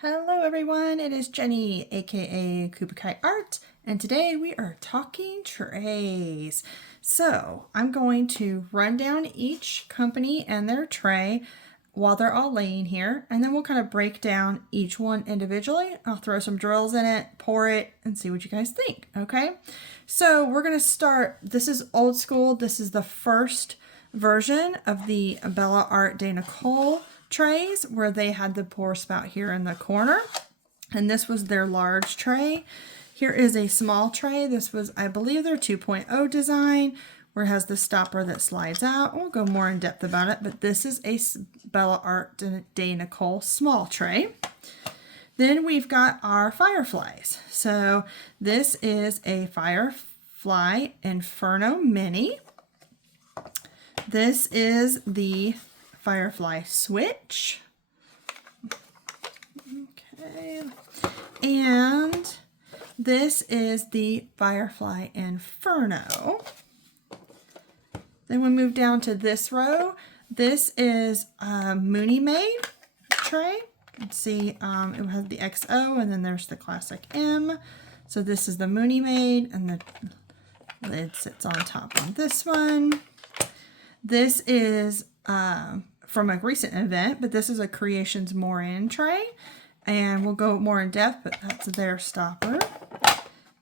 Hello everyone, it is Jenny, aka Kubakai Art, and today we are talking trays. So I'm going to run down each company and their tray while they're all laying here, and then we'll kind of break down each one individually. I'll throw some drills in it, pour it, and see what you guys think, okay? So we're gonna start, this is old school, this is the first version of the Bella Art de Nicole trays where they had the pour spout here in the corner, and this was their large tray. Here is a small tray. This was, I believe, their 2.0 design where it has the stopper that slides out. We'll go more in depth about it, but this is a Bella Art de Nicole small tray. Then we've got our Fireflies. So this is a Firefly Inferno Mini. This is the Firefly switch. Okay. And this is the Firefly Inferno. Then we move down to this row. This is a Mooney Ma tray. You can see it has the XO and then there's the classic M. So this is the Mooney Ma, and the lid sits on top on this one. This is from a recent event, but this is a Creations More In tray, and we'll go more in depth, but that's their stopper.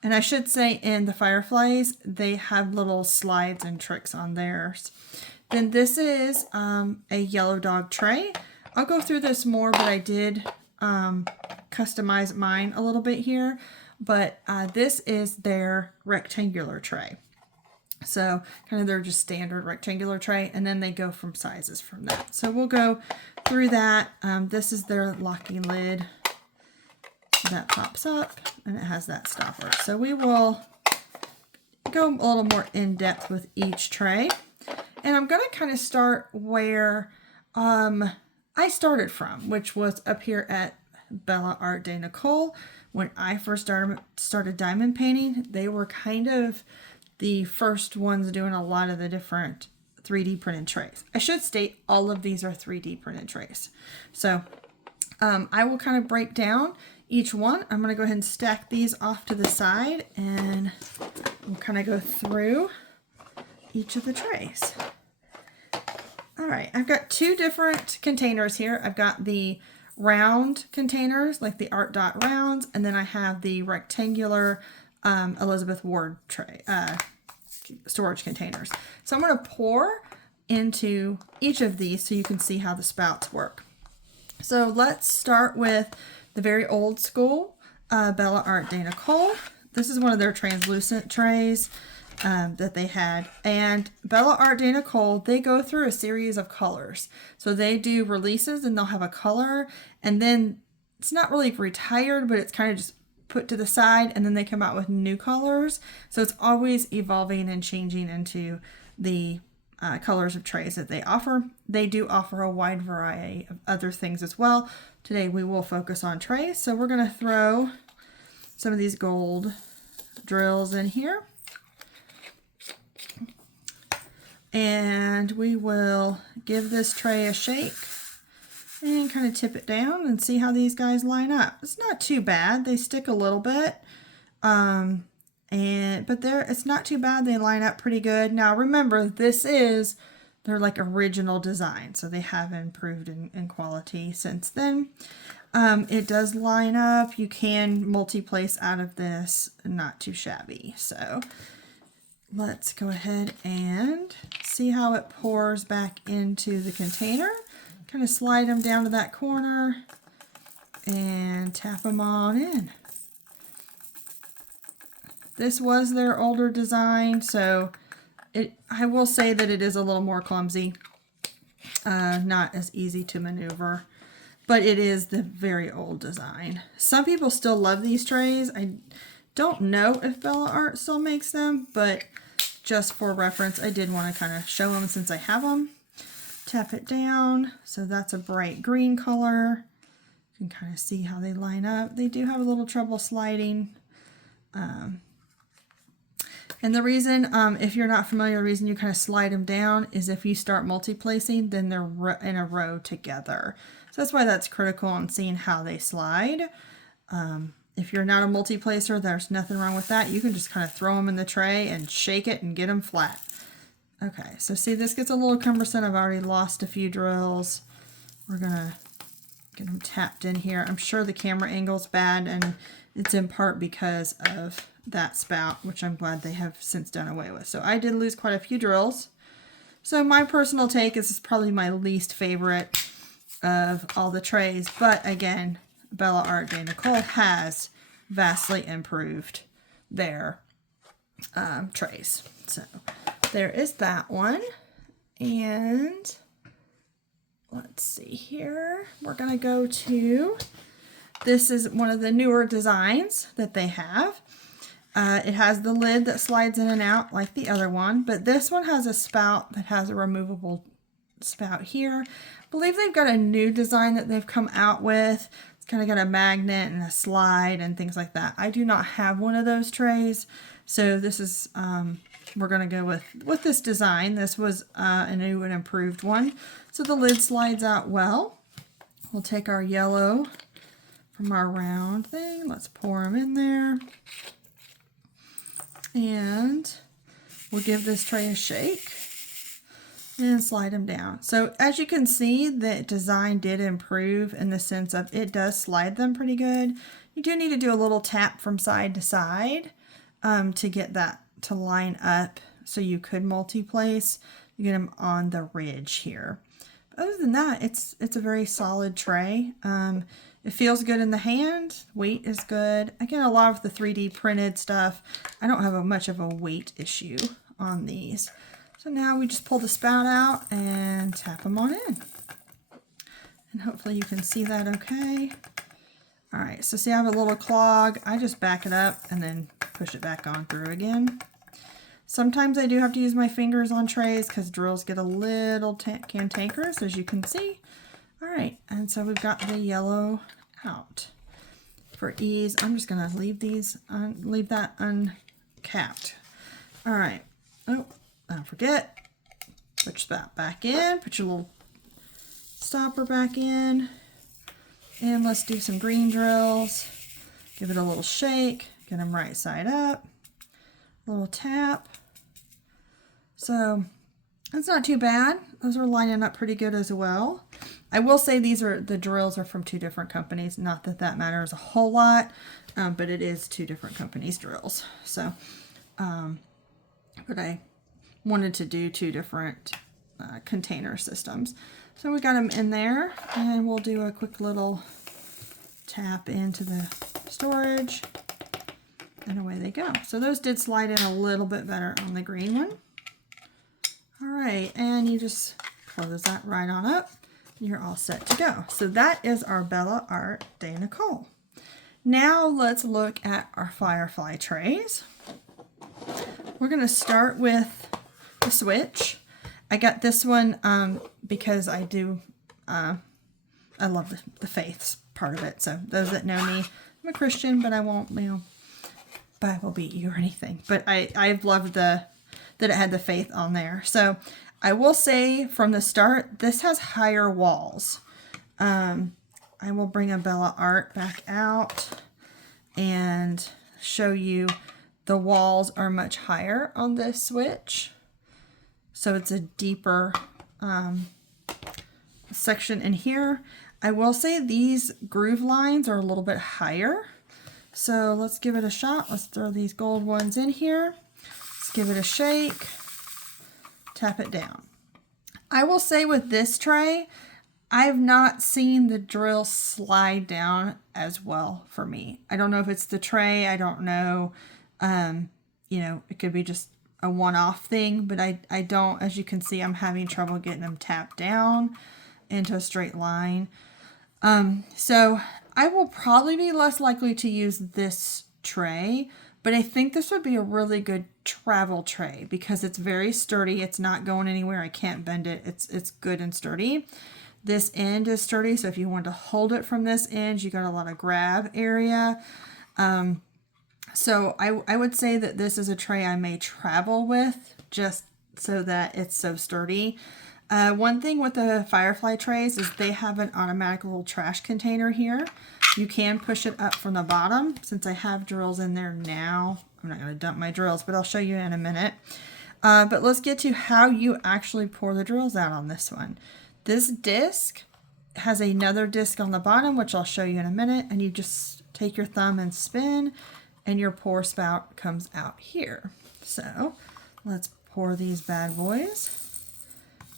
And I should say in the Fireflies, they have little slides and tricks on theirs. Then this is a Yellow Dog tray. I'll go through this more, but I did customize mine a little bit here, but this is their rectangular tray. So kind of their just standard rectangular tray, and then they go from sizes from that. So we'll go through that. This is their locking lid that pops up, and it has that stopper. So we will go a little more in depth with each tray. And I'm going to kind of start where I started from, which was up here at Bella Art de Nicole. When I first started diamond painting, they were kind of the first ones doing a lot of the different 3D printed trays. I should state all of these are 3D printed trays. So I will kind of break down each one. I'm going to go ahead and stack these off to the side, and we'll kind of go through each of the trays. All right, I've got two different containers here. I've got the round containers, like the Art Dot rounds, and then I have the rectangular Elizabeth Ward tray, storage containers. So I'm going to pour into each of these so you can see how the spouts work. So let's start with the very old school Bella Art de Nicole. This is one of their translucent trays that they had. And Bella Art de Nicole, they go through a series of colors. So they do releases and they'll have a color, and then it's not really retired, but it's kind of just put to the side, and then they come out with new colors. So it's always evolving and changing into the colors of trays that they offer. They do offer a wide variety of other things as well. Today we will focus on trays. So we're going to throw some of these gold drills in here. And we will give this tray a shake and kind of tip it down and see how these guys line up. It's not too bad. They stick a little bit, but it's not too bad. They line up pretty good. Now remember, this is their like original design, so they have improved in quality since then. It does line up. You can multi-place out of this, not too shabby. So let's go ahead and see how it pours back into the container. Kind of slide them down to that corner and tap them on in. This was their older design, so I will say that it is a little more clumsy, not as easy to maneuver, but it is the very old design. Some people still love these trays. I don't know if Bella Art still makes them, but just for reference, I did want to kind of show them since I have them. Tap it down. So that's a bright green color. You can kind of see how they line up. They do have a little trouble sliding. And the reason, if you're not familiar, the reason you kind of slide them down is if you start multi-placing, then they're in a row together. So that's why that's critical on seeing how they slide. If you're not a multi-placer, there's nothing wrong with that. You can just kind of throw them in the tray and shake it and get them flat. Okay, so see, this gets a little cumbersome. I've already lost a few drills. We're gonna get them tapped in here. I'm sure the camera angle's bad, and it's in part because of that spout, which I'm glad they have since done away with. So I did lose quite a few drills. So my personal take is this is probably my least favorite of all the trays, but again, Bella Art de Nicole has vastly improved their trays. So there is that one. And let's see here. We're going to go to, this is one of the newer designs that they have. It has the lid that slides in and out like the other one, but this one has a spout that has a removable spout here. I believe they've got a new design that they've come out with. It's kind of got a magnet and a slide and things like that. I do not have one of those trays, so this is we're going to go with this design. This was a new and improved one. So the lid slides out well. We'll take our yellow from our round thing. Let's pour them in there. And we'll give this tray a shake and slide them down. So as you can see, the design did improve in the sense of it does slide them pretty good. You do need to do a little tap from side to side to get that to line up so you could multi-place. You get them on the ridge here. But other than that, it's a very solid tray. It feels good in the hand. Weight is good. Again, a lot of the 3D printed stuff, I don't have much of a weight issue on these. So now we just pull the spout out and tap them on in. And hopefully you can see that okay. All right, so see I have a little clog. I just back it up and then push it back on through again. Sometimes I do have to use my fingers on trays because drills get a little cantankerous, as you can see. All right, and so we've got the yellow out. For ease, I'm just gonna leave that uncapped. All right. Oh, don't forget, put your spout back in, put your little stopper back in, and let's do some green drills. Give it a little shake, get them right side up, a little tap. So that's not too bad. Those are lining up pretty good as well. I will say the drills are from two different companies. Not that that matters a whole lot, but it is two different companies' drills. So, but I wanted to do two different container systems. So we got them in there, and we'll do a quick little tap into the storage, and away they go. So those did slide in a little bit better on the green one. All right, and you just close that right on up. You're all set to go. So that is our Bella Art de Nicole. Now let's look at our Firefly trays. We're going to start with the switch. I got this one because I do, I love the faiths part of it. So those that know me, I'm a Christian, but I won't, Bible beat you or anything. But I've loved that it had the faith on there. So I will say from the start, this has higher walls. I will bring a Bella Art back out and show you the walls are much higher on this switch. So it's a deeper section in here. I will say these groove lines are a little bit higher. So let's give it a shot. Let's throw these gold ones in here. Let's give it a shake. Tap it down. I will say with this tray, I've not seen the drill slide down as well for me. I don't know if it's the tray. I don't know. It could be just a one-off thing, but I don't, as you can see, I'm having trouble getting them tapped down into a straight line. So I will probably be less likely to use this tray, but I think this would be a really good travel tray because it's very sturdy. It's not going anywhere. I can't bend it. It's good and sturdy. This end is sturdy, so if you want to hold it from this end, you got a lot of grab area. So I would say that this is a tray I may travel with just so that it's so sturdy. One thing with the Firefly trays is they have an automatic little trash container here. You can push it up from the bottom. Since I have drills in there now, I'm not going to dump my drills, but I'll show you in a minute. But let's get to how you actually pour the drills out on this one. This disc has another disc on the bottom, which I'll show you in a minute, and you just take your thumb and spin, and your pour spout comes out here. So let's pour these bad boys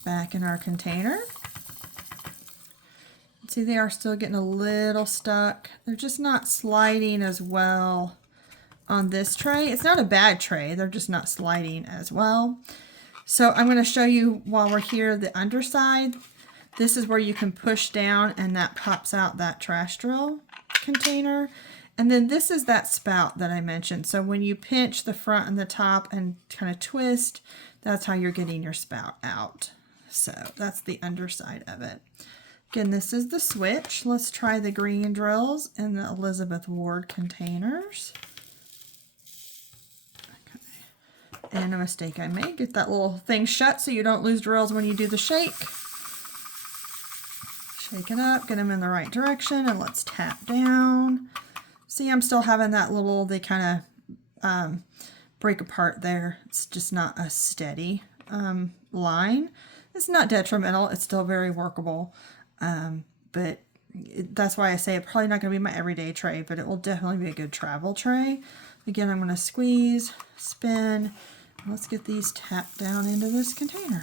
back in our container. See, they are still getting a little stuck. They're just not sliding as well on this tray. It's not a bad tray, they're just not sliding as well. So I'm going to show you while we're here the underside. This is where you can push down and that pops out that trash drill container. And then this is that spout that I mentioned. So when you pinch the front and the top and kind of twist, that's how you're getting your spout out. So that's the underside of it. Again, this is the switch. Let's try the green drills in the Elizabeth Ward containers. Okay. And a mistake I made, get that little thing shut so you don't lose drills when you do the shake. Shake it up, get them in the right direction, and let's tap down. See, I'm still having that little, they kind of break apart there. It's just not a steady line. It's not detrimental, it's still very workable. But that's why I say it's probably not going to be my everyday tray, but it will definitely be a good travel tray. Again, I'm going to squeeze, spin. Let's get these tapped down into this container.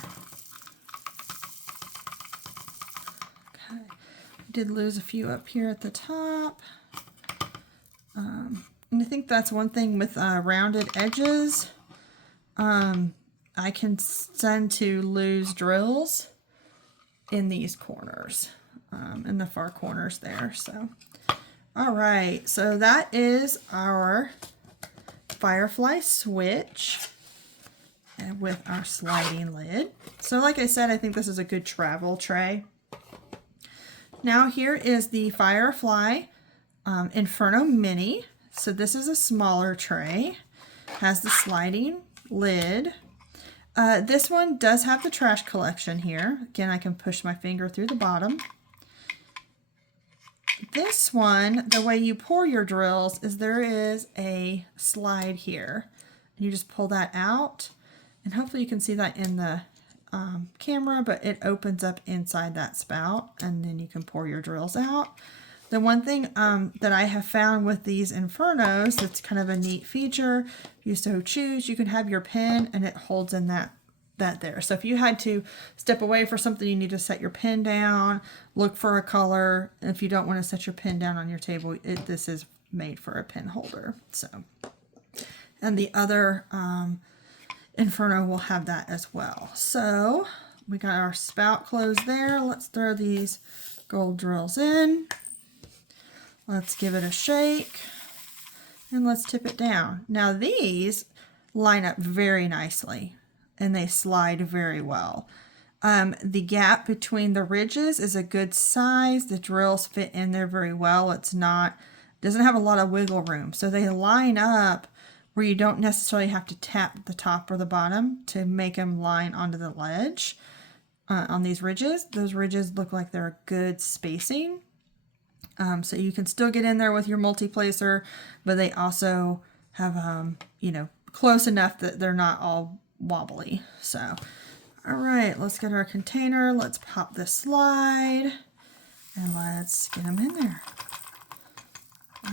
Okay, I did lose a few up here at the top. And I think that's one thing with rounded edges. I can tend to lose drills in these corners, in the far corners there. So, all right, so that is our Firefly switch with our sliding lid. So like I said, I think this is a good travel tray. Now here is the Firefly Inferno Mini. So this is a smaller tray, has the sliding lid. This one does have the trash collection here. Again, I can push my finger through the bottom. This one, the way you pour your drills is there is a slide here. You just pull that out, and hopefully you can see that in the camera, but it opens up inside that spout, and then you can pour your drills out. The one thing that I have found with these Infernos that's kind of a neat feature, if you so choose, you can have your pen and it holds in that there. So if you had to step away for something, you need to set your pen down, look for a color. And if you don't want to set your pen down on your table, this is made for a pen holder. So, and the other Inferno will have that as well. So we got our spout closed there. Let's throw these gold drills in. Let's give it a shake, and let's tip it down. Now these line up very nicely, and they slide very well. The gap between the ridges is a good size. The drills fit in there very well. Doesn't have a lot of wiggle room, so they line up where you don't necessarily have to tap the top or the bottom to make them line onto the ledge. On these ridges, those ridges look like they're a good spacing. So you can still get in there with your multi-placer, but they also have, close enough that they're not all wobbly. So, all right, let's get our container. Let's pop this slide, and let's get them in there.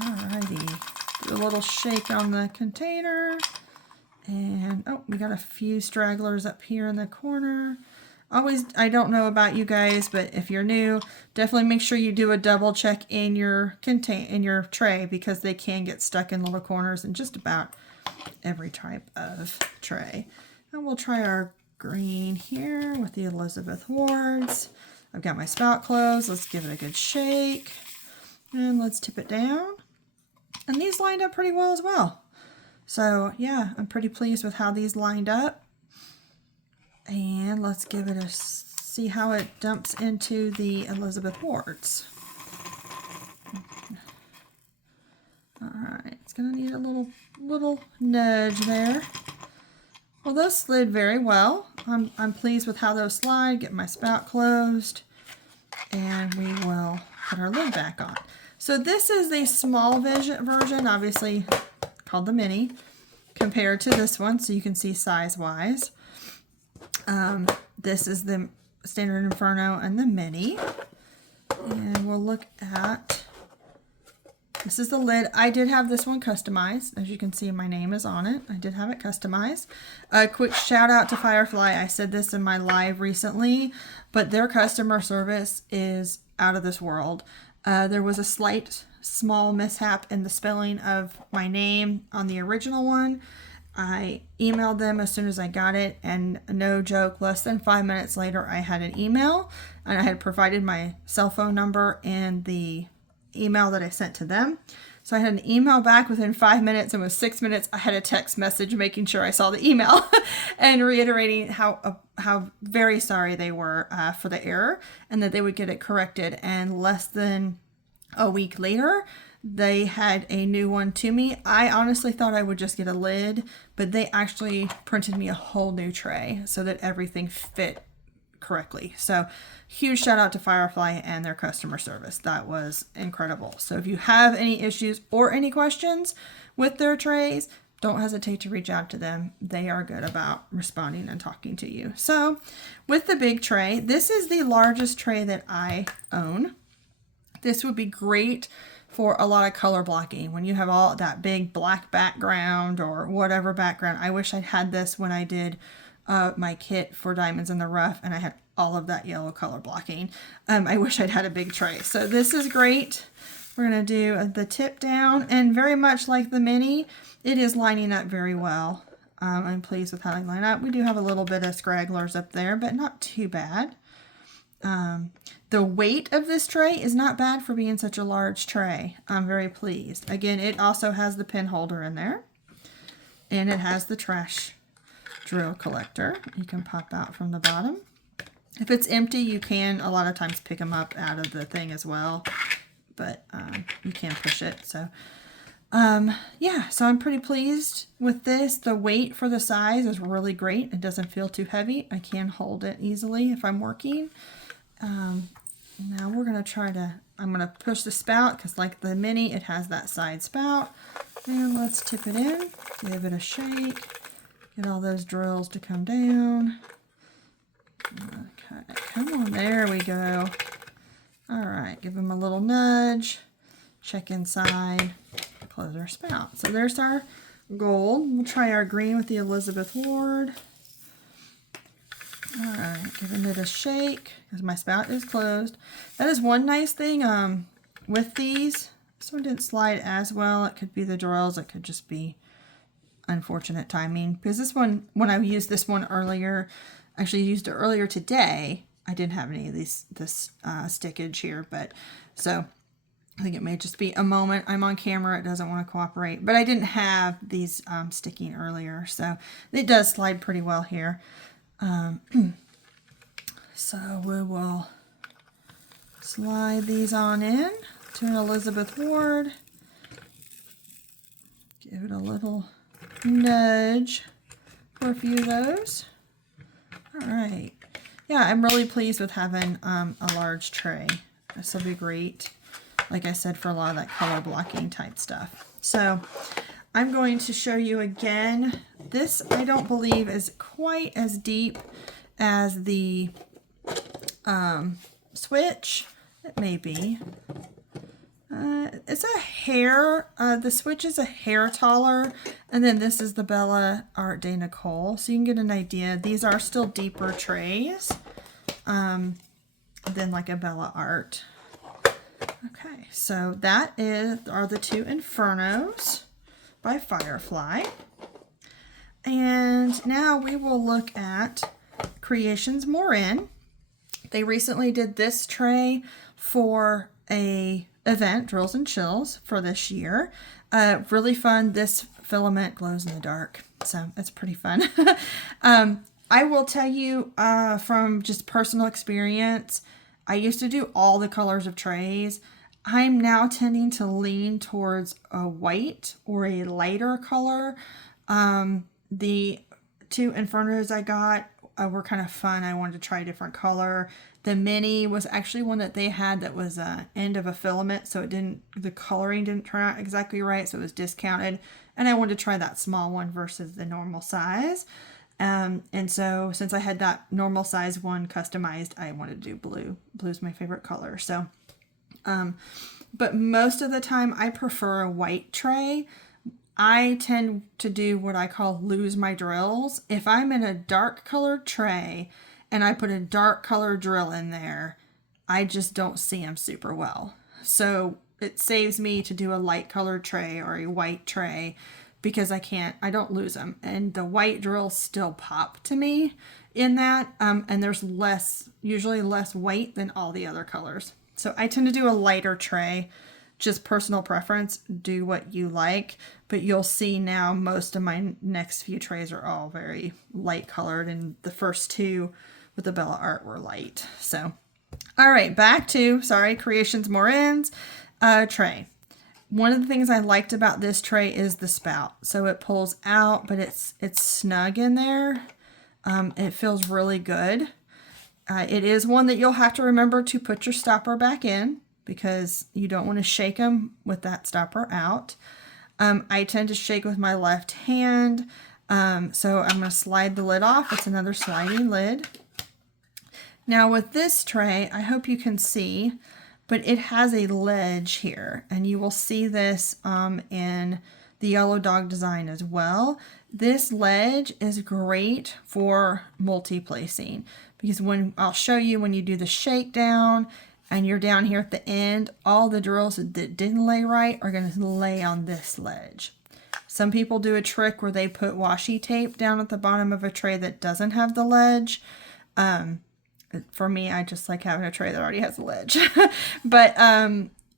All righty, do a little shake on the container, and we got a few stragglers up here in the corner. I don't know about you guys, but if you're new, definitely make sure you do a double check in your tray, because they can get stuck in little corners in just about every type of tray. And we'll try our green here with the Elizabeth Wards. I've got my spout closed. Let's give it a good shake, and let's tip it down. And these lined up pretty well as well. So yeah, I'm pretty pleased with how these lined up. And let's give it see how it dumps into the Elizabeth Wards. All right, it's gonna need a little nudge there. Well, those slid very well. I'm pleased with how those slide. Get my spout closed, and we will put our lid back on. So this is the small version, obviously called the Mini, compared to this one, so you can see size-wise. This is the Standard Inferno and the Mini. And we'll look at, this is the lid. I did have this one customized. As you can see, my name is on it. I did have it customized. A quick shout out to Firefly. I said this in my live recently, but their customer service is out of this world. There was a small mishap in the spelling of my name on the original one. I emailed them as soon as I got it, and no joke, less than 5 minutes later, I had an email, and I had provided my cell phone number in the email that I sent to them. So I had an email back within 5 minutes, and with 6 minutes, I had a text message making sure I saw the email and reiterating how very sorry they were for the error, and that they would get it corrected. And less than a week later, they had a new one to me. I honestly thought I would just get a lid, but they actually printed me a whole new tray so that everything fit correctly. So huge shout out to Firefly and their customer service. That was incredible. So if you have any issues or any questions with their trays, don't hesitate to reach out to them. They are good about responding and talking to you. So with the big tray, this is the largest tray that I own. This would be great for a lot of color blocking when you have all that big black background or whatever background. I wish I'd had this when I did my kit for Diamonds in the Rough, and I had all of that yellow color blocking. I wish I'd had a big tray. So this is great. We're going to do the tip down, and very much like the Mini, it is lining up very well. I'm pleased with how they line up. We do have a little bit of scragglers up there, but not too bad. The weight of this tray is not bad for being such a large tray. I'm very pleased. Again, it also has the pin holder in there, and it has the trash drill collector. You can pop out from the bottom. If it's empty, you can a lot of times pick them up out of the thing as well, but you can push it. So yeah, so I'm pretty pleased with this. The weight for the size is really great. It doesn't feel too heavy. I can hold it easily if I'm working. Now we're going to I'm going to push the spout, because like the Mini, it has that side spout. And let's tip it in, give it a shake, get all those drills to come down. Okay, come on, there we go. All right, give them a little nudge, check inside, close our spout. So there's our gold. We'll try our green with the Elizabeth Ward. All right, giving it a shake because my spout is closed. That is one nice thing with these. This one didn't slide as well. It could be the drills. It could just be unfortunate timing. Because this one, when I used this one earlier, actually used it earlier today, I didn't have any of this stickage here. But so I think it may just be a moment. I'm on camera. It doesn't want to cooperate. But I didn't have these sticking earlier. So it does slide pretty well here. So we will slide these on in to an Elizabeth Ward. Give it a little nudge for a few of those. All right. Yeah, I'm really pleased with having a large tray. This will be great, like I said, for a lot of that color blocking type stuff. So I'm going to show you again. This, I don't believe, is quite as deep as the switch. It may be. It's a hair, the switch is a hair taller, and then this is the Bella Art de Nicole, so you can get an idea. These are still deeper trays than like a Bella Art. Okay, so that are the two Infernos by Firefly. And now we will look at Creations Morin. They recently did this tray for a event, Drills and Chills, for this year. Really fun. This filament glows in the dark, so it's pretty fun. I will tell you from just personal experience, I used to do all the colors of trays. I'm now tending to lean towards a white or a lighter color. The two Infernos I got were kind of fun. I wanted to try a different color. The mini was actually one that they had that was end of a filament, so the coloring didn't turn out exactly right, so it was discounted. And I wanted to try that small one versus the normal size. And so since I had that normal size one customized, I wanted to do blue. Blue's my favorite color. So, but most of the time I prefer a white tray. I tend to do what I call lose my drills. If I'm in a dark colored tray and I put a dark colored drill in there, I just don't see them super well. So it saves me to do a light colored tray or a white tray because I don't lose them. And the white drills still pop to me in that. And there's usually less weight than all the other colors. So I tend to do a lighter tray. Just personal preference, do what you like, but you'll see now most of my next few trays are all very light colored, and the first two with the Bella art were light. So, all right, back to, Creations More Ends tray. One of the things I liked about this tray is the spout. So it pulls out, but it's snug in there. It feels really good. It is one that you'll have to remember to put your stopper back in, because you don't want to shake them with that stopper out. I tend to shake with my left hand. So I'm going to slide the lid off. It's another sliding lid. Now with this tray, I hope you can see, but it has a ledge here, and you will see this in the yellow dog design as well. This ledge is great for multi-placing, because I'll show you when you do the shakedown, and you're down here at the end, all the drills that didn't lay right are going to lay on this ledge. Some people do a trick where they put washi tape down at the bottom of a tray that doesn't have the ledge. For me, I just like having a tray that already has a ledge. But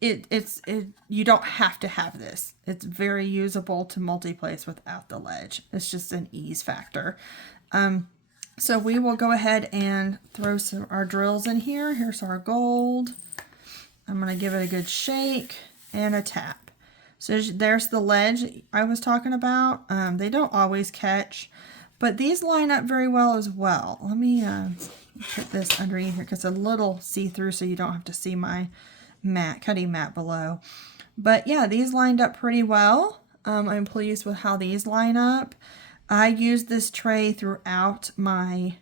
you don't have to have this. It's very usable to multi-place without the ledge. It's just an ease factor. So we will go ahead and throw our drills in here. Here's our gold. I'm going to give it a good shake and a tap. So there's the ledge I was talking about. They don't always catch, but these line up very well as well. Let me put this underneath here because it's a little see-through, so you don't have to see my cutting mat below. But yeah, these lined up pretty well. I'm pleased with how these line up. I used this tray throughout my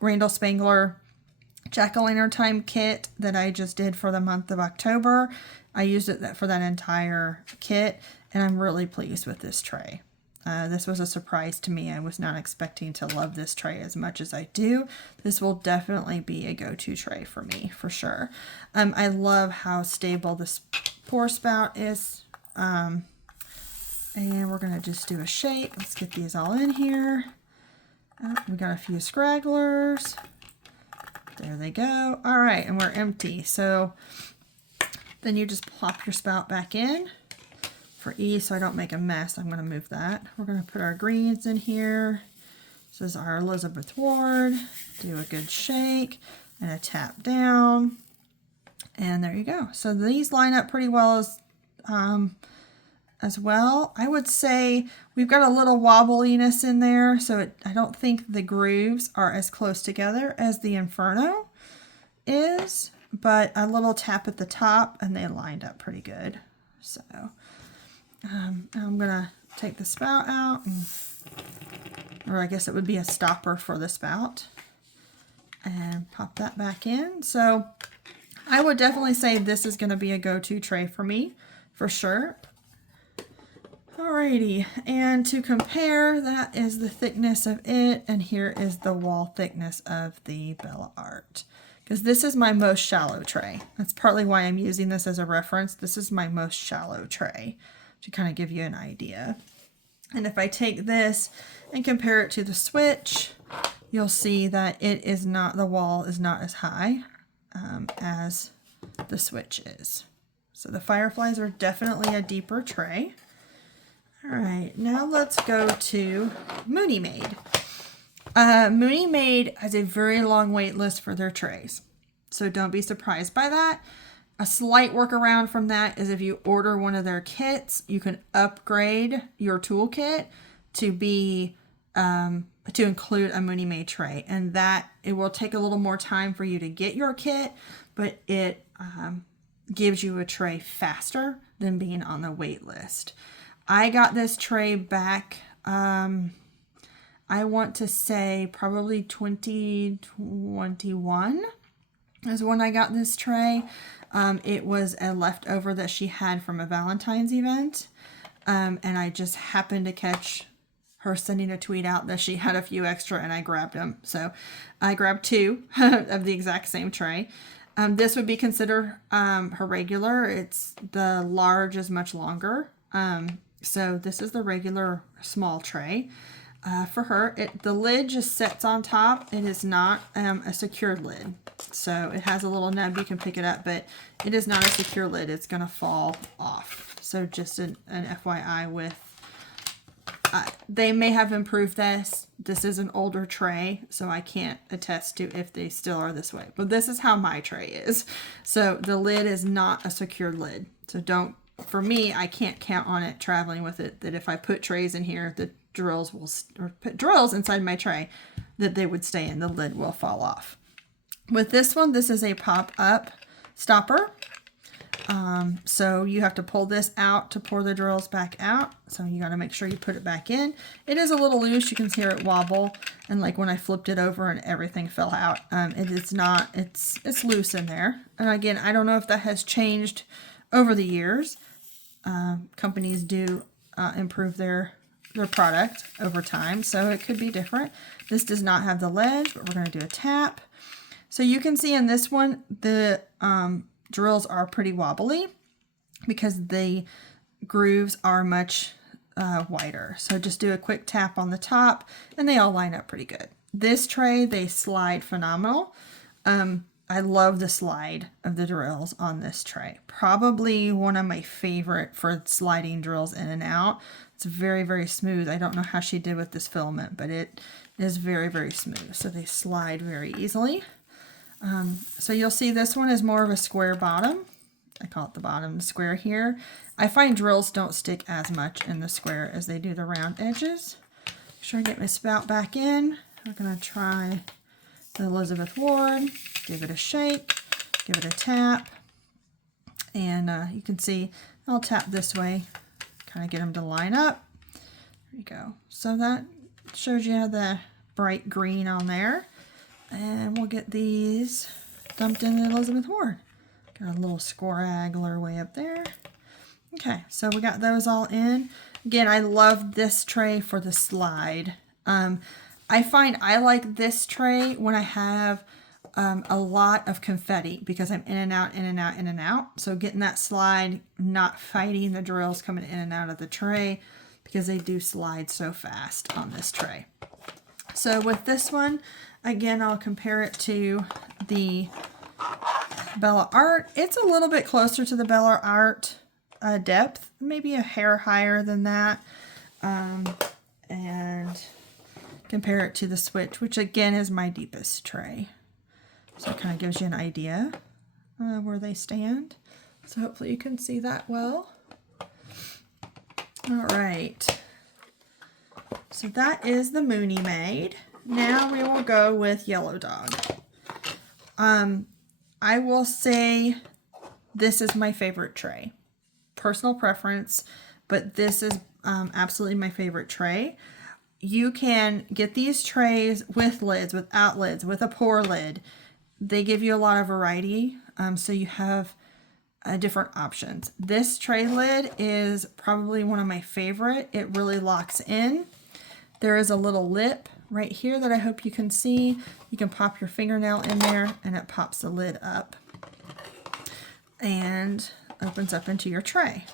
Randall Spangler Jack-o'-lantern time kit that I just did for the month of October. I used it for that entire kit, and I'm really pleased with this tray. This was a surprise to me. I was not expecting to love this tray as much as I do. This will definitely be a go-to tray for me, for sure. I love how stable this pour spout is. And we're going to just do a shake. Let's get these all in here. We got a few scragglers. There they go. All right, and we're empty. So then you just plop your spout back in for ease so I don't make a mess. I'm going to move that. We're going to put our greens in here. This is our Elizabeth Ward. Do a good shake and a tap down. And there you go. So these line up pretty well as well. I would say we've got a little wobbliness in there, so I don't think the grooves are as close together as the Inferno is, but a little tap at the top and they lined up pretty good. So I'm gonna take the spout out, or I guess it would be a stopper for the spout, and pop that back in. So I would definitely say this is going to be a go-to tray for me, for sure. Alrighty, and to compare, that is the thickness of it, and here is the wall thickness of the Bella art. Because this is my most shallow tray. That's partly why I'm using this as a reference. This is my most shallow tray, to kind of give you an idea. And if I take this and compare it to the switch, you'll see that it is not, the wall is not as high as the switch is. So the Fireflies are definitely a deeper tray. All right, now let's go to Mooney Ma. Mooney Ma has a very long wait list for their trays, so don't be surprised by that. A slight workaround from that is if you order one of their kits, you can upgrade your toolkit to be to include a Mooney Ma tray, and that it will take a little more time for you to get your kit, but it gives you a tray faster than being on the wait list. I got this tray back, I want to say probably 2021 is when I got this tray. It was a leftover that she had from a Valentine's event, and I just happened to catch her sending a tweet out that she had a few extra, and I grabbed them. So I grabbed 2 of the exact same tray. This would be considered her regular. It's the large is much longer. So this is the regular small tray. For her, the lid just sits on top. It is not a secured lid. So it has a little nub, you can pick it up, but it is not a secure lid. It's going to fall off. So just an FYI with, they may have improved this. This is an older tray, so I can't attest to if they still are this way. But this is how my tray is. So the lid is not a secured lid. So don't, for me, I can't count on it traveling with it, that if I put trays in here, the drills will, or put drills inside my tray, that they would stay in. The lid will fall off. With this one, this is a pop-up stopper. So you have to pull this out to pour the drills back out. So you got to make sure you put it back in. It is a little loose. You can hear it wobble. And like when I flipped it over and everything fell out, it is not, it's loose in there. And again, I don't know if that has changed over the years. Companies do improve their product over time, so it could be different. This does not have the ledge, but we're going to do a tap. So you can see in this one, the drills are pretty wobbly because the grooves are much wider. So just do a quick tap on the top and they all line up pretty good. This tray, they slide phenomenal. I love the slide of the drills on this tray. Probably one of my favorite for sliding drills in and out. It's very, very smooth. I don't know how she did with this filament, but it is very, very smooth. So they slide very easily. So you'll see this one is more of a square bottom. I call it the bottom square here. I find drills don't stick as much in the square as they do the round edges. Make sure I get my spout back in. We're going to try the Elizabeth Ward. Give it a shake. Give it a tap. And you can see I'll tap this way. Kind of get them to line up. There you go. So that shows you the bright green on there. And we'll get these dumped in the Elizabeth Ward. Got a little squaggler way up there. Okay, so we got those all in. Again, I love this tray for the slide. I find I like this tray when I have a lot of confetti because I'm in and out, in and out, in and out. So getting that slide, not fighting the drills coming in and out of the tray because they do slide so fast on this tray. So with this one, again, I'll compare it to the Bella Art. It's a little bit closer to the Bella Art depth, maybe a hair higher than that. And compare it to the Switch, which again is my deepest tray. So it kind of gives you an idea where they stand. So hopefully you can see that well. All right. So that is the Mooney made. Now we will go with Yellow Dog. I will say this is my favorite tray. Personal preference, but this is absolutely my favorite tray. You can get these trays with lids, without lids, with a pour lid. They give you a lot of variety, so you have different options. This tray lid is probably one of my favorite. It really locks in. There is a little lip right here that I hope you can see. You can pop your fingernail in there and it pops the lid up and opens up into your tray.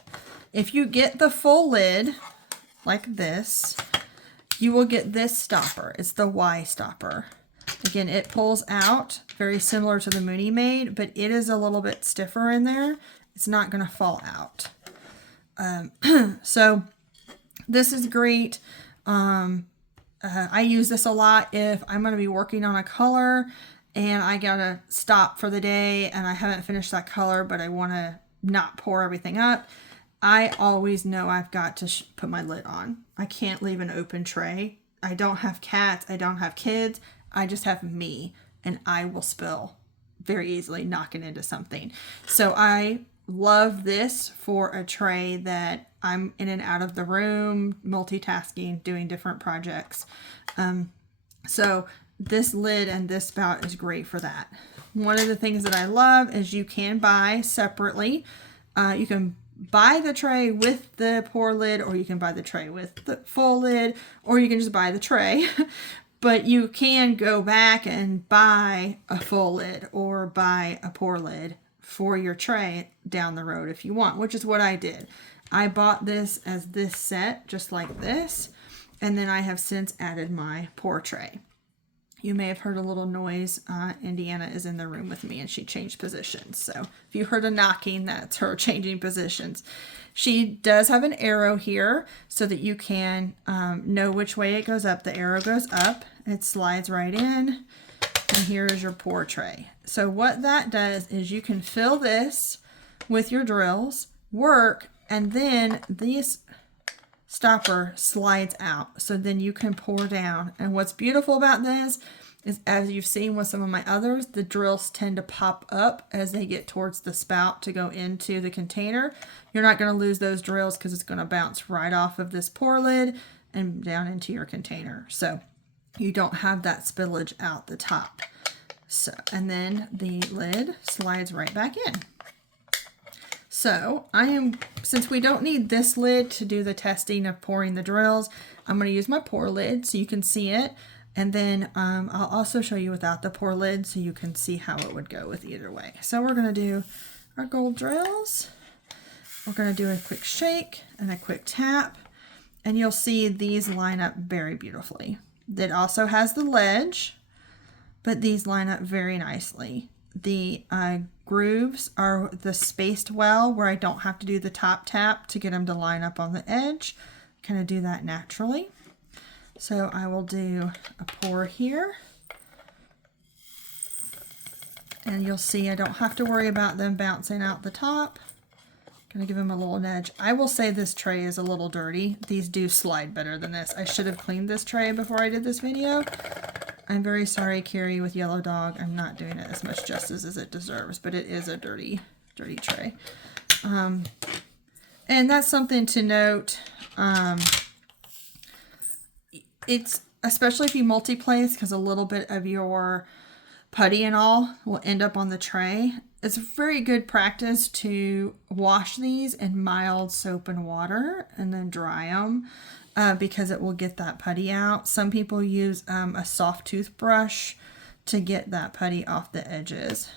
If you get the full lid like this, you will get this stopper. It's the Y stopper. Again, it pulls out very similar to the Mooney made, but it is a little bit stiffer in there. It's not going to fall out. So this is great. I use this a lot if I'm going to be working on a color and I got to stop for the day and I haven't finished that color, but I want to not pour everything up. I always know I've got to put my lid on. I can't leave an open tray I don't have cats, I don't have kids, I just have me, and I will spill very easily knocking into something. So I love this for a tray that I'm in and out of the room, multitasking, doing different projects. So this lid and this spout is great for that. One of the things that I love is you can buy separately. You can buy the tray with the pour lid, or you can buy the tray with the full lid, or you can just buy the tray. But you can go back and buy a full lid or buy a pour lid for your tray down the road if you want, which is what I did. I bought this as this set, just like this, and then I have since added my pour tray. You may have heard a little noise. Indiana is in the room with me and she changed positions. So if you heard a knocking, that's her changing positions. She does have an arrow here so that you can know which way it goes up. The arrow goes up, it slides right in, and here is your pour tray. So what that does is you can fill this with your drills, work, and then these stopper slides out, so then you can pour down. And what's beautiful about this is, as you've seen with some of my others, the drills tend to pop up as they get towards the spout to go into the container. You're not going to lose those drills because it's going to bounce right off of this pour lid and down into your container, so you don't have that spillage out the top. So, and then the lid slides right back in. So since we don't need this lid to do the testing of pouring the drills, I'm going to use my pour lid so you can see it. And then I'll also show you without the pour lid so you can see how it would go with either way. So we're going to do our gold drills. We're going to do a quick shake and a quick tap. And you'll see these line up very beautifully. It also has the ledge, but these line up very nicely. The grooves are the spaced well where I don't have to do the top tap to get them to line up on the edge. Kind of do that naturally. So I will do a pour here. And you'll see I don't have to worry about them bouncing out the top. Gonna give them a little nudge. I will say this tray is a little dirty. These do slide better than this. I should have cleaned this tray before I did this video. I'm very sorry, Carrie, with Yellow Dog. I'm not doing it as much justice as it deserves, but it is a dirty, dirty tray. And that's something to note. It's especially if you multi-place, because a little bit of your putty and all will end up on the tray. It's very good practice to wash these in mild soap and water and then dry them. Because it will get that putty out. Some people use a soft toothbrush to get that putty off the edges.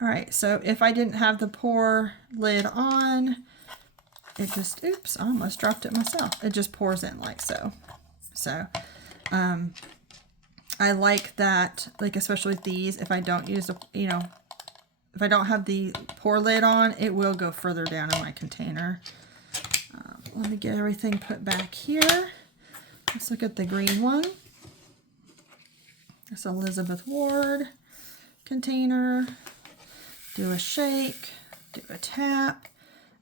All right, so if I didn't have the pour lid on, it just, oops, I almost dropped it myself. It just pours in like so. So I like that, like especially with these, if I don't use the, if I don't have the pour lid on, it will go further down in my container. Let me get everything put back here. Let's look at the green one. It's Elizabeth Ward container. Do a shake, do a tap,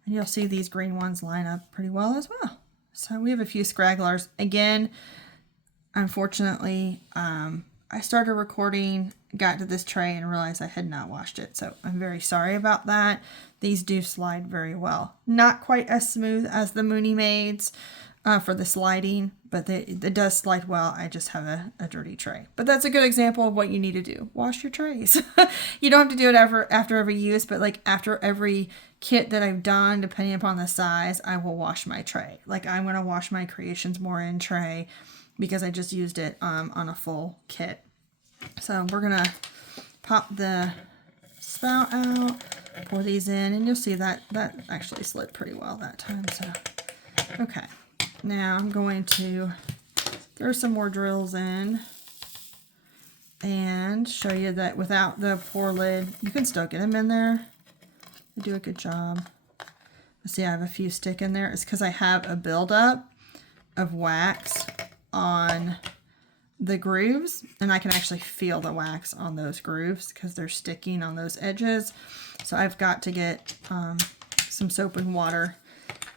and you'll see these green ones line up pretty well as well. So we have a few scragglers. Again, unfortunately, I started recording, got to this tray and realized I had not washed it. So I'm very sorry about that. These do slide very well. Not quite as smooth as the Mooney Maids for the sliding, but it does slide well. I just have a dirty tray. But that's a good example of what you need to do. Wash your trays. You don't have to do it after every use, but like after every kit that I've done, depending upon the size, I will wash my tray. Like I'm going to wash my Creations More In tray because I just used it on a full kit. So we're going to pop the spout out, pour these in, and you'll see that actually slid pretty well that time. So, okay. Now I'm going to throw some more drills in and show you that without the pour lid, you can still get them in there. They do a good job. See, I have a few stick in there. It's because I have a buildup of wax on the grooves, and I can actually feel the wax on those grooves because they're sticking on those edges. So I've got to get some soap and water,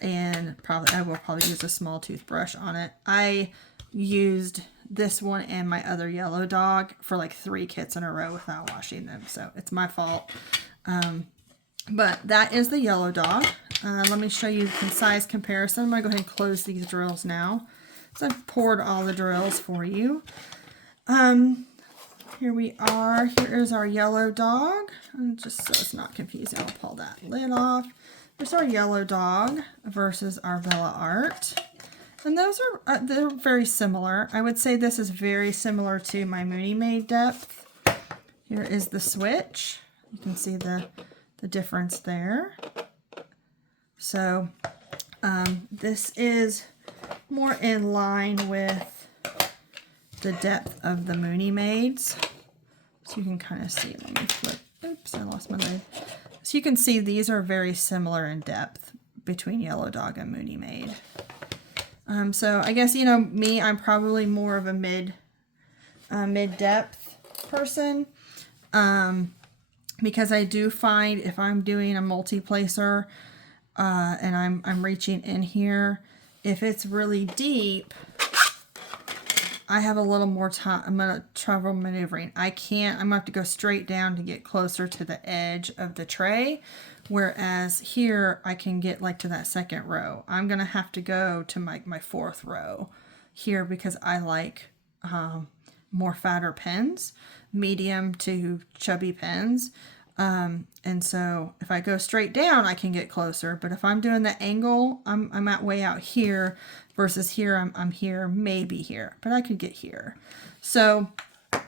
and I will probably use a small toothbrush on it. I used this one and my other yellow dog for like 3 kits in a row without washing them. So it's my fault. But that is the yellow dog. Let me show you the concise comparison. I'm going to go ahead and close these drills now. So I've poured all the drills for you. Here we are. Here is our yellow dog. And just so it's not confusing, I'll pull that lid off. There's our yellow dog versus our Bella Art. And those are they're very similar. I would say this is very similar to my Mooney Ma depth. Here is the switch. You can see the difference there. So this is more in line with the depth of the Mooney Maids. So you can kind of see, let me flip, oops, I lost my lid. So you can see these are very similar in depth between Yellow Dog and Mooney Maid. So I guess, you know, me, I'm probably more of a mid-depth person. Because I do find if I'm doing a multi-placer and I'm reaching in here, if it's really deep, I have a little more time. I'm going to trouble maneuvering. I'm going to have to go straight down to get closer to the edge of the tray. Whereas here, I can get like to that second row. I'm going to have to go to my 4th row here because I like more fatter pens, medium to chubby pens. And so if I go straight down, I can get closer. But if I'm doing the angle, I'm at way out here versus here, I'm here, maybe here, but I could get here. So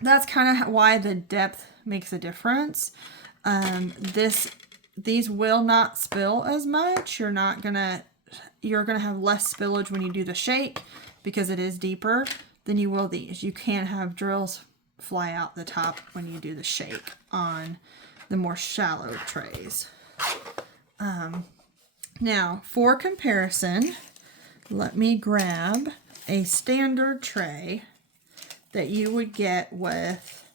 that's kind of why the depth makes a difference. These will not spill as much. You're gonna have less spillage when you do the shake because it is deeper than you will these. You can have drills fly out the top when you do the shake on the more shallow trays. Now, for comparison, let me grab a standard tray that you would get with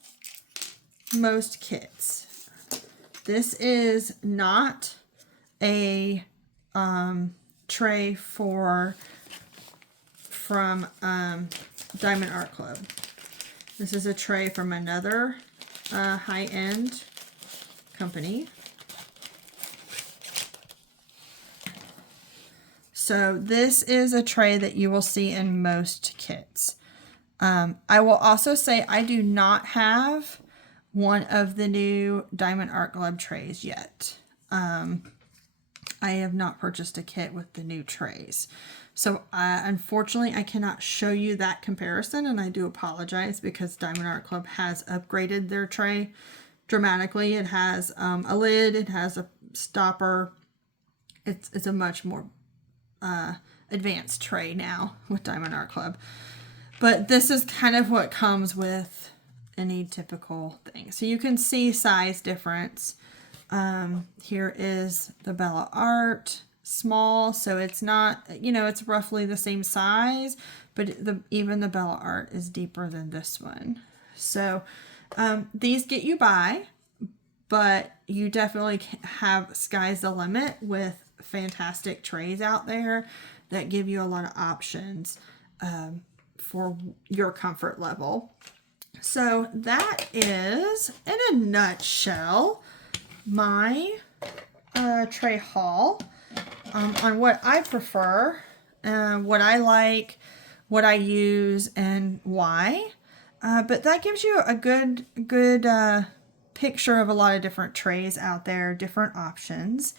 most kits. This is not a tray from Diamond Art Club. This is a tray from another high-end company. So this is a tray that you will see in most kits. I will also say I do not have one of the new Diamond Art Club trays yet. I have not purchased a kit with the new trays. So unfortunately, I cannot show you that comparison, and I do apologize because Diamond Art Club has upgraded their tray dramatically. It has a lid, it has a stopper. It's a much more advanced tray now with Diamond Art Club. But this is kind of what comes with any typical thing. So you can see size difference. Here is the Bella Art, small, so it's not, you know, it's roughly the same size, but even the Bella Art is deeper than this one. So these get you by, but you definitely have sky's the limit with fantastic trays out there that give you a lot of options for your comfort level. So that is, in a nutshell, my tray haul on what I prefer, what I like, what I use, and why. But that gives you a good picture of a lot of different trays out there, different options.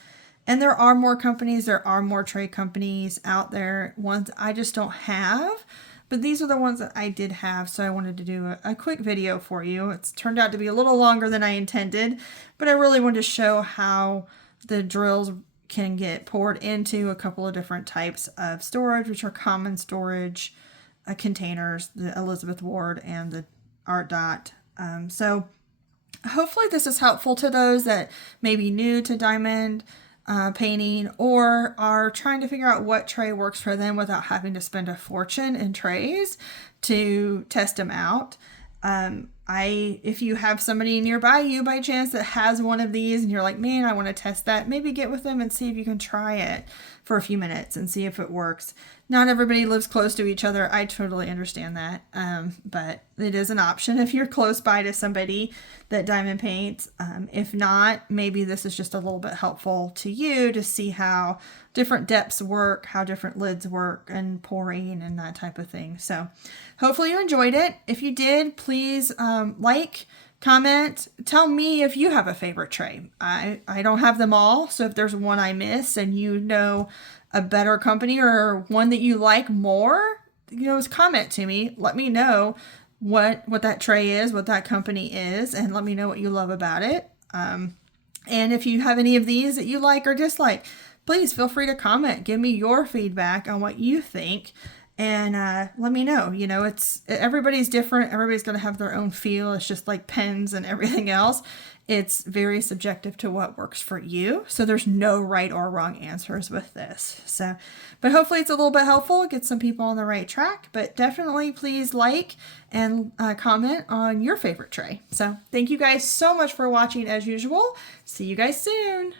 And there are more companies, there are more tray companies out there, ones I just don't have. But these are the ones that I did have, so I wanted to do a quick video for you. It's turned out to be a little longer than I intended, but I really wanted to show how the drills can get poured into a couple of different types of storage, which are common storage containers, the Elizabeth Ward and the Art Dot. So hopefully this is helpful to those that may be new to diamond painting or are trying to figure out what tray works for them without having to spend a fortune in trays to test them out. if you have somebody nearby you by chance that has one of these and you're like, man, I want to test that, maybe get with them and see if you can try it for a few minutes and see if it works. Not everybody lives close to each other. I totally understand that. But it is an option if you're close by to somebody that diamond paints. If not, maybe this is just a little bit helpful to you to see how different depths work, how different lids work, and pouring and that type of thing. So hopefully you enjoyed it. If you did, please like, comment, tell me if you have a favorite tray. I don't have them all, so if there's one I miss and you know a better company or one that you like more, just comment to me. Let me know what that tray is, what that company is, and let me know what you love about it. And if you have any of these that you like or dislike, please feel free to comment. Give me your feedback on what you think. And let me know. Everybody's different. Everybody's going to have their own feel. It's just like pens and everything else. It's very subjective to what works for you. So there's no right or wrong answers with this. But hopefully it's a little bit helpful. Get some people on the right track. But definitely please like and comment on your favorite tray. So thank you guys so much for watching as usual. See you guys soon.